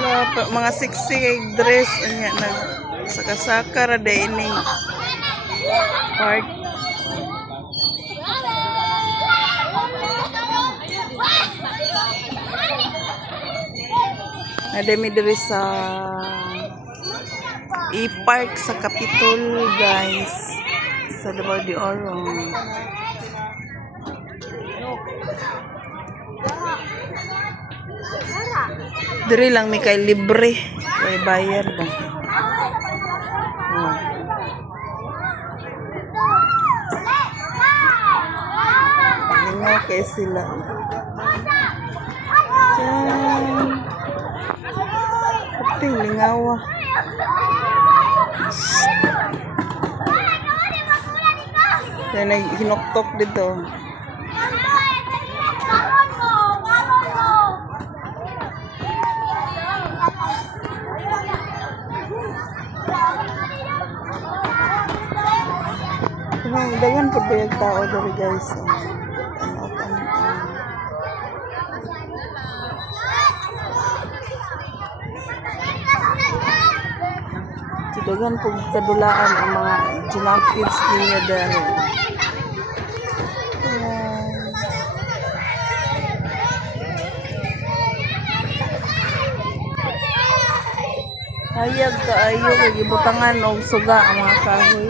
Wala pa, mga sexy dress anya nag saka-saka ra dining park. Ada mi diri sa i-park sa Capitol, guys, sa Davao de Oro. Diri lang mi kay libre, may bayad ba. Lingaw kay sila. Diyan. Kaping lingawa. Kaya naghinoktok dito. Dagan po ba yung tao dari, guys? Dagan po kadulaan ang mga junkies niya dari. Hayag kaayo kay gibutangan og suga ang mga kahoy.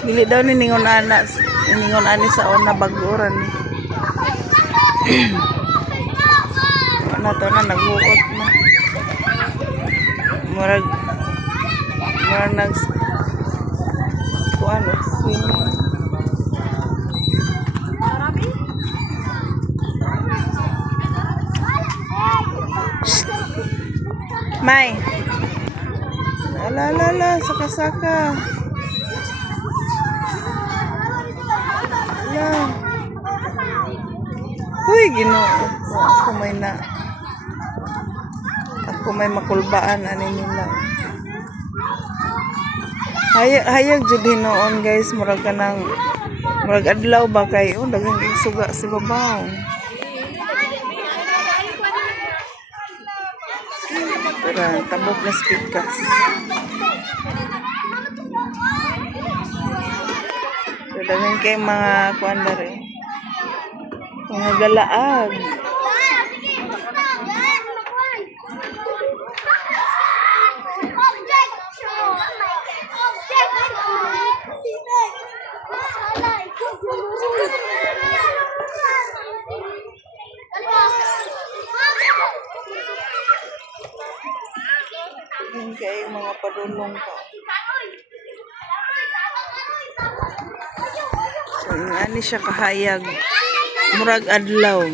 Dili daw ni ningon ani sa una baguran ni. Ana to na nagbuot na. Murag nag kuan swimming. May. La saka-saka. Uy, Ginoo. Ako may makulbaan ani nila. Hayag jud hinoon, guys, murag adlaw ba kay daghang suga sa babaw. Tara, tabok na speakers. Daghang kay mga kuan dere. Mga galaag. Kay mga padulong pa. So, ani siya kahayag. Murag adlaw.